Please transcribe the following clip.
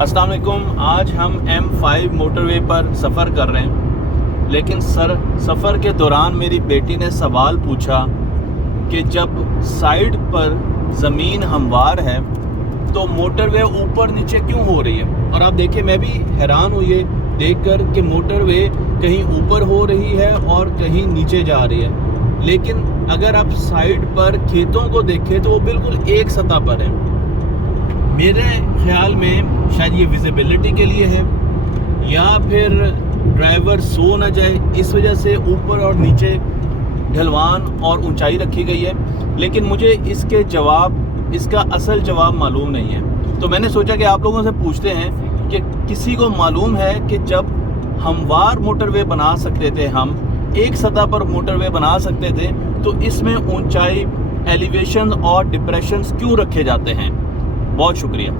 अस्सलाम वालेकुम। आज हम M5 मोटरवे पर सफ़र कर रहे हैं, लेकिन सफ़र के दौरान मेरी बेटी ने सवाल पूछा कि जब साइड पर ज़मीन हमवार है तो मोटरवे ऊपर नीचे क्यों हो रही है। और आप देखिए, मैं भी हैरान हुई है देखकर कि मोटरवे कहीं ऊपर हो रही है और कहीं नीचे जा रही है, लेकिन अगर आप साइड पर खेतों को देखें तो वो बिल्कुल एक सतह पर है। मेरे ख्याल में शायद ये विजिबिलिटी के लिए है या फिर ड्राइवर सो न जाए, इस वजह से ऊपर और नीचे ढलवान और ऊंचाई रखी गई है। लेकिन मुझे इसका असल जवाब मालूम नहीं है, तो मैंने सोचा कि आप लोगों से पूछते हैं कि किसी को मालूम है कि जब हमवार मोटरवे बना सकते थे, हम एक सतह पर मोटरवे बना सकते थे, तो इसमें ऊंचाई, एलिवेशन और डिप्रेशंस क्यों रखे जाते हैं। बहुत शुक्रिया।